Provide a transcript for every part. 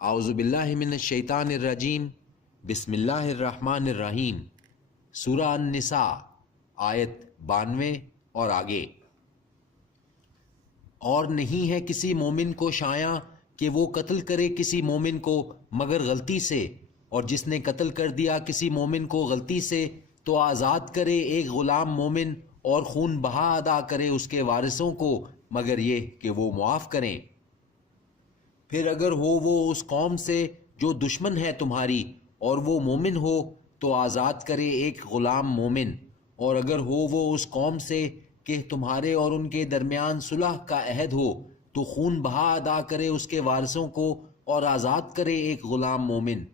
اعوذ باللہ من الشیطان الرجیم بسم اللہ الرحمن الرحیم سورہ النساء آیت 92 اور آگے۔ اور نہیں ہے کسی مومن کو شایع کہ وہ قتل کرے کسی مومن کو مگر غلطی سے، اور جس نے قتل کر دیا کسی مومن کو غلطی سے تو آزاد کرے ایک غلام مومن اور خون بہا ادا کرے اس کے وارثوں کو مگر یہ کہ وہ معاف کریں۔ پھر اگر ہو وہ اس قوم سے جو دشمن ہے تمہاری اور وہ مومن ہو تو آزاد کرے ایک غلام مومن، اور اگر ہو وہ اس قوم سے کہ تمہارے اور ان کے درمیان صلح کا عہد ہو تو خون بہا ادا کرے اس کے وارثوں کو اور آزاد کرے ایک غلام مومن۔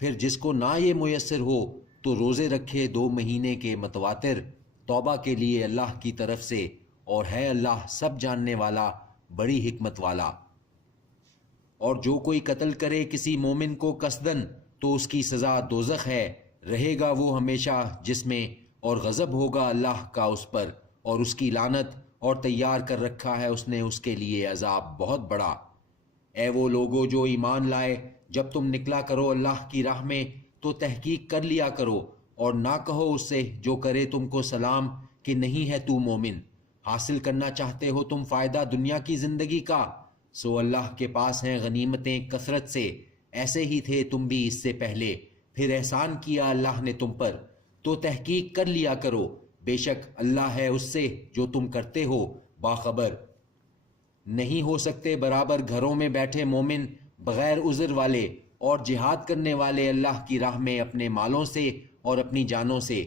پھر جس کو نہ یہ میسر ہو تو روزے رکھے 2 مہینے کے متواتر توبہ کے لیے اللہ کی طرف سے، اور ہے اللہ سب جاننے والا بڑی حکمت والا۔ اور جو کوئی قتل کرے کسی مومن کو قصدن تو اس کی سزا دوزخ ہے، رہے گا وہ ہمیشہ جس میں، اور غضب ہوگا اللہ کا اس پر اور اس کی لعنت، اور تیار کر رکھا ہے اس نے اس کے لیے عذاب بہت بڑا۔ اے وہ لوگو جو ایمان لائے، جب تم نکلا کرو اللہ کی راہ میں تو تحقیق کر لیا کرو، اور نہ کہو اس سے جو کرے تم کو سلام کہ نہیں ہے تو مومن، حاصل کرنا چاہتے ہو تم فائدہ دنیا کی زندگی کا، سو اللہ کے پاس ہیں غنیمتیں کثرت سے، ایسے ہی تھے تم بھی اس سے پہلے، پھر احسان کیا اللہ نے تم پر، تو تحقیق کر لیا کرو، بے شک اللہ ہے اس سے جو تم کرتے ہو باخبر۔ نہیں ہو سکتے برابر گھروں میں بیٹھے مومن بغیر عذر والے اور جہاد کرنے والے اللہ کی راہ میں اپنے مالوں سے اور اپنی جانوں سے۔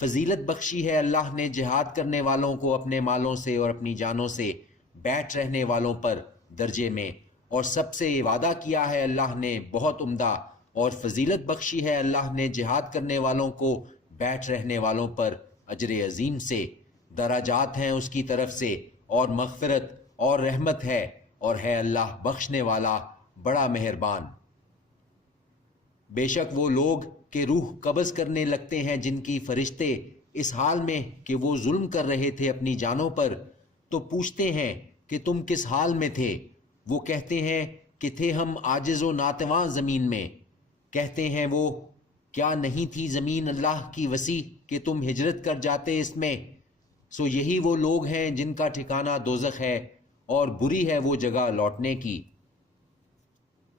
فضیلت بخشی ہے اللہ نے جہاد کرنے والوں کو اپنے مالوں سے اور اپنی جانوں سے بیٹھ رہنے والوں پر درجے میں، اور سب سے وعدہ کیا ہے اللہ نے بہت عمدہ، اور فضیلت بخشی ہے اللہ نے جہاد کرنے والوں کو بیٹھ رہنے والوں پر اجر عظیم سے۔ درجات ہیں اس کی طرف سے اور مغفرت اور رحمت ہے، اور ہے اللہ بخشنے والا بڑا مہربان۔ بے شک وہ لوگ کہ روح قبض کرنے لگتے ہیں جن کی فرشتے اس حال میں کہ وہ ظلم کر رہے تھے اپنی جانوں پر، تو پوچھتے ہیں کہ تم کس حال میں تھے؟ وہ کہتے ہیں کہ تھے ہم عاجز و ناتواں زمین میں۔ کہتے ہیں وہ کیا نہیں تھی زمین اللہ کی وسیع کہ تم ہجرت کر جاتے اس میں؟ سو یہی وہ لوگ ہیں جن کا ٹھکانہ دوزخ ہے، اور بری ہے وہ جگہ لوٹنے کی۔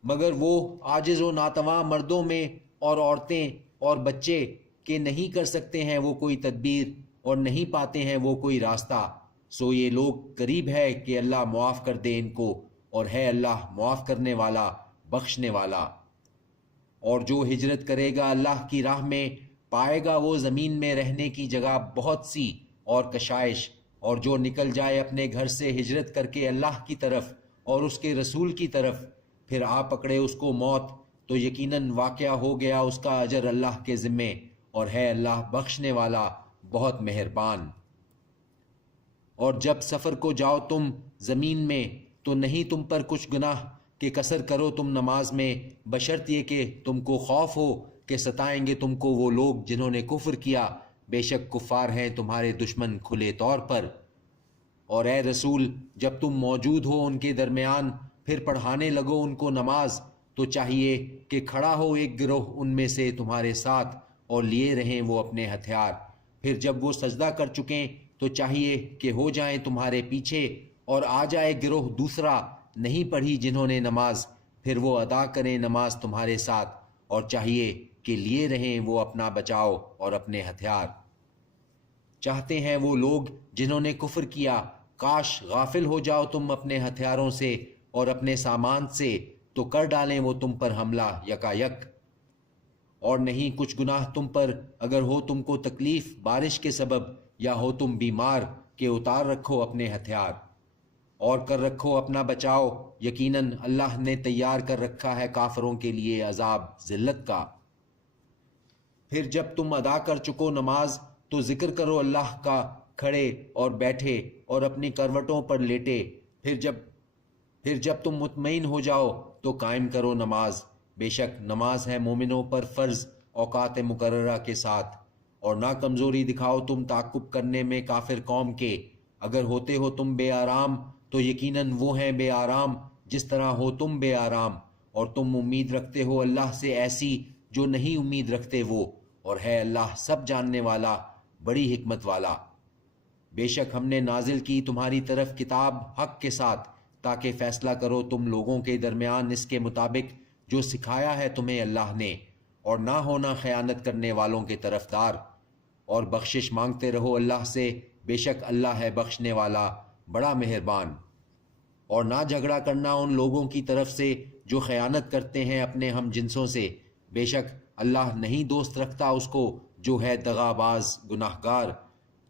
مگر وہ عاجز و ناتواں مردوں میں اور عورتیں اور بچے کہ نہیں کر سکتے ہیں وہ کوئی تدبیر اور نہیں پاتے ہیں وہ کوئی راستہ، سو یہ لوگ قریب ہے کہ اللہ معاف کر دے ان کو، اور ہے اللہ معاف کرنے والا بخشنے والا۔ اور جو ہجرت کرے گا اللہ کی راہ میں پائے گا وہ زمین میں رہنے کی جگہ بہت سی اور کشائش، اور جو نکل جائے اپنے گھر سے ہجرت کر کے اللہ کی طرف اور اس کے رسول کی طرف، پھر آ پکڑے اس کو موت تو یقیناً واقعہ ہو گیا اس کا اجر اللہ کے ذمے، اور ہے اللہ بخشنے والا بہت مہربان۔ اور جب سفر کو جاؤ تم زمین میں تو نہیں تم پر کچھ گناہ کہ قصر کرو تم نماز میں، بشرط یہ کہ تم کو خوف ہو کہ ستائیں گے تم کو وہ لوگ جنہوں نے کفر کیا، بے شک کفار ہیں تمہارے دشمن کھلے طور پر۔ اور اے رسول جب تم موجود ہو ان کے درمیان پھر پڑھانے لگو ان کو نماز، تو چاہیے کہ کھڑا ہو ایک گروہ ان میں سے تمہارے ساتھ اور لیے رہیں وہ اپنے ہتھیار، پھر جب وہ سجدہ کر چکیں تو چاہیے کہ ہو جائیں تمہارے پیچھے، اور آ جائے گروہ دوسرا نہیں پڑھی جنہوں نے نماز، پھر وہ ادا کریں نماز تمہارے ساتھ، اور چاہیے کہ لیے رہیں وہ اپنا بچاؤ اور اپنے ہتھیار۔ چاہتے ہیں وہ لوگ جنہوں نے کفر کیا کاش غافل ہو جاؤ تم اپنے ہتھیاروں سے اور اپنے سامان سے، تو کر ڈالیں وہ تم پر حملہ یکا یک۔ اور نہیں کچھ گناہ تم پر اگر ہو تم کو تکلیف بارش کے سبب، یا ہو تم بیمار کہ اتار رکھو اپنے ہتھیار، اور کر رکھو اپنا بچاؤ، یقیناً اللہ نے تیار کر رکھا ہے کافروں کے لیے عذاب ذلت کا۔ پھر جب تم ادا کر چکو نماز تو ذکر کرو اللہ کا کھڑے اور بیٹھے اور اپنی کروٹوں پر لیٹے، پھر جب تم مطمئن ہو جاؤ تو قائم کرو نماز، بے شک نماز ہے مومنوں پر فرض اوقات مقررہ کے ساتھ۔ اور نہ کمزوری دکھاؤ تم تعقب کرنے میں کافر قوم کے، اگر ہوتے ہو تم بے آرام تو یقیناً وہ ہیں بے آرام جس طرح ہو تم بے آرام، اور تم امید رکھتے ہو اللہ سے ایسی جو نہیں امید رکھتے وہ، اور ہے اللہ سب جاننے والا بڑی حکمت والا۔ بے شک ہم نے نازل کی تمہاری طرف کتاب حق کے ساتھ، تاکہ فیصلہ کرو تم لوگوں کے درمیان اس کے مطابق جو سکھایا ہے تمہیں اللہ نے، اور نہ ہونا خیانت کرنے والوں کے طرفدار، اور بخشش مانگتے رہو اللہ سے، بے شک اللہ ہے بخشنے والا بڑا مہربان۔ اور نہ جھگڑا کرنا ان لوگوں کی طرف سے جو خیانت کرتے ہیں اپنے ہم جنسوں سے، بے شک اللہ نہیں دوست رکھتا اس کو جو ہے دغا باز گناہگار۔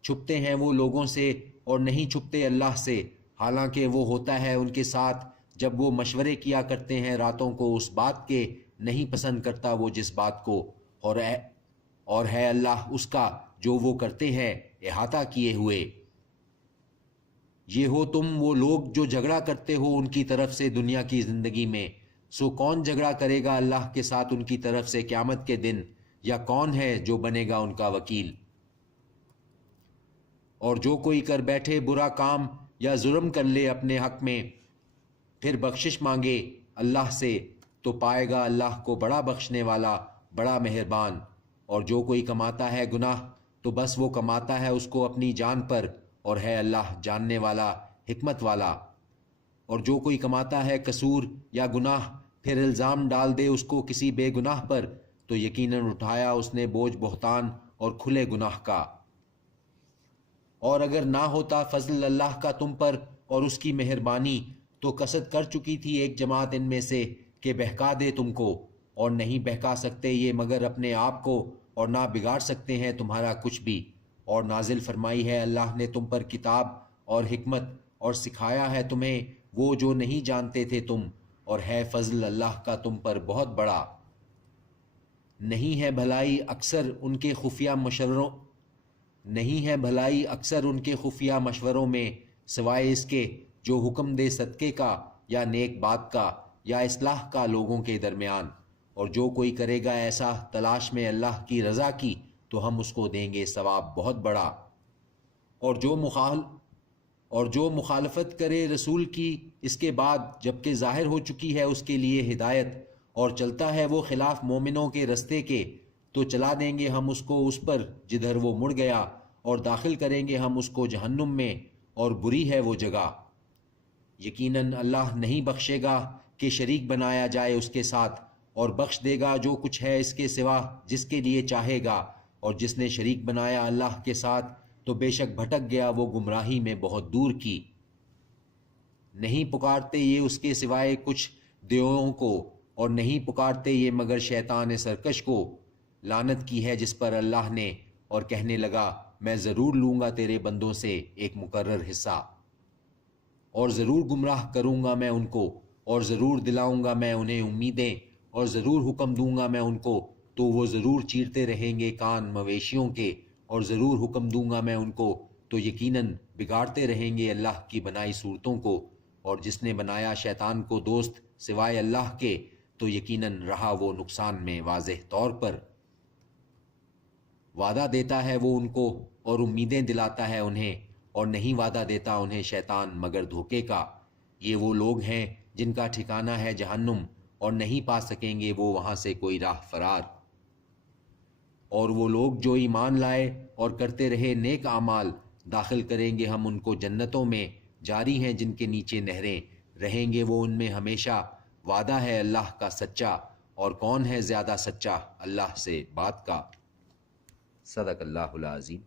چھپتے ہیں وہ لوگوں سے اور نہیں چھپتے اللہ سے، حالانکہ وہ ہوتا ہے ان کے ساتھ جب وہ مشورے کیا کرتے ہیں راتوں کو اس بات کے نہیں پسند کرتا وہ جس بات کو، اور ہے اللہ اس کا جو وہ کرتے ہیں احاطہ کیے ہوئے۔ یہ ہو تم وہ لوگ جو جھگڑا کرتے ہو ان کی طرف سے دنیا کی زندگی میں، سو کون جھگڑا کرے گا اللہ کے ساتھ ان کی طرف سے قیامت کے دن، یا کون ہے جو بنے گا ان کا وکیل؟ اور جو کوئی کر بیٹھے برا کام یا ظلم کر لے اپنے حق میں، پھر بخشش مانگے اللہ سے، تو پائے گا اللہ کو بڑا بخشنے والا بڑا مہربان۔ اور جو کوئی کماتا ہے گناہ تو بس وہ کماتا ہے اس کو اپنی جان پر، اور ہے اللہ جاننے والا حکمت والا۔ اور جو کوئی کماتا ہے قصور یا گناہ پھر الزام ڈال دے اس کو کسی بے گناہ پر، تو یقیناً اٹھایا اس نے بوجھ بہتان اور کھلے گناہ کا۔ اور اگر نہ ہوتا فضل اللہ کا تم پر اور اس کی مہربانی، تو قصد کر چکی تھی ایک جماعت ان میں سے کہ بہکا دے تم کو، اور نہیں بہکا سکتے یہ مگر اپنے آپ کو، اور نہ بگاڑ سکتے ہیں تمہارا کچھ بھی۔ اور نازل فرمائی ہے اللہ نے تم پر کتاب اور حکمت، اور سکھایا ہے تمہیں وہ جو نہیں جانتے تھے تم، اور ہے فضل اللہ کا تم پر بہت بڑا۔ نہیں ہے بھلائی اکثر ان کے خفیہ مشوروں میں سوائے اس کے جو حکم دے صدقے کا یا نیک بات کا یا اصلاح کا لوگوں کے درمیان۔ اور جو کوئی کرے گا ایسا تلاش میں اللہ کی رضا کی، تو ہم اس کو دیں گے ثواب بہت بڑا۔ اور جو مخالفت کرے رسول کی اس کے بعد جبکہ ظاہر ہو چکی ہے اس کے لیے ہدایت، اور چلتا ہے وہ خلاف مومنوں کے رستے کے، تو چلا دیں گے ہم اس کو اس پر جدھر وہ مڑ گیا، اور داخل کریں گے ہم اس کو جہنم میں، اور بری ہے وہ جگہ۔ یقیناً اللہ نہیں بخشے گا کہ شریک بنایا جائے اس کے ساتھ، اور بخش دے گا جو کچھ ہے اس کے سوا جس کے لیے چاہے گا، اور جس نے شریک بنایا اللہ کے ساتھ تو بے شک بھٹک گیا وہ گمراہی میں بہت دور کی۔ نہیں پکارتے یہ اس کے سوائے کچھ دیووں کو، اور نہیں پکارتے یہ مگر شیطان سرکش کو، لعنت کی ہے جس پر اللہ نے، اور کہنے لگا میں ضرور لوں گا تیرے بندوں سے ایک مقرر حصہ، اور ضرور گمراہ کروں گا میں ان کو، اور ضرور دلاؤں گا میں انہیں امیدیں، اور ضرور حکم دوں گا میں ان کو، تو وہ ضرور چیرتے رہیں گے کان مویشیوں کے، اور ضرور حکم دوں گا میں ان کو، تو یقیناً بگاڑتے رہیں گے اللہ کی بنائی صورتوں کو۔ اور جس نے بنایا شیطان کو دوست سوائے اللہ کے، تو یقیناً رہا وہ نقصان میں واضح طور پر۔ وعدہ دیتا ہے وہ ان کو اور امیدیں دلاتا ہے انہیں، اور نہیں وعدہ دیتا انہیں شیطان مگر دھوکے کا۔ یہ وہ لوگ ہیں جن کا ٹھکانہ ہے جہنم، اور نہیں پا سکیں گے وہ وہاں سے کوئی راہ فرار۔ اور وہ لوگ جو ایمان لائے اور کرتے رہے نیک اعمال، داخل کریں گے ہم ان کو جنتوں میں، جاری ہیں جن کے نیچے نہریں، رہیں گے وہ ان میں ہمیشہ۔ وعدہ ہے اللہ کا سچا، اور کون ہے زیادہ سچا اللہ سے بات کا۔ صدق اللہ العظیم۔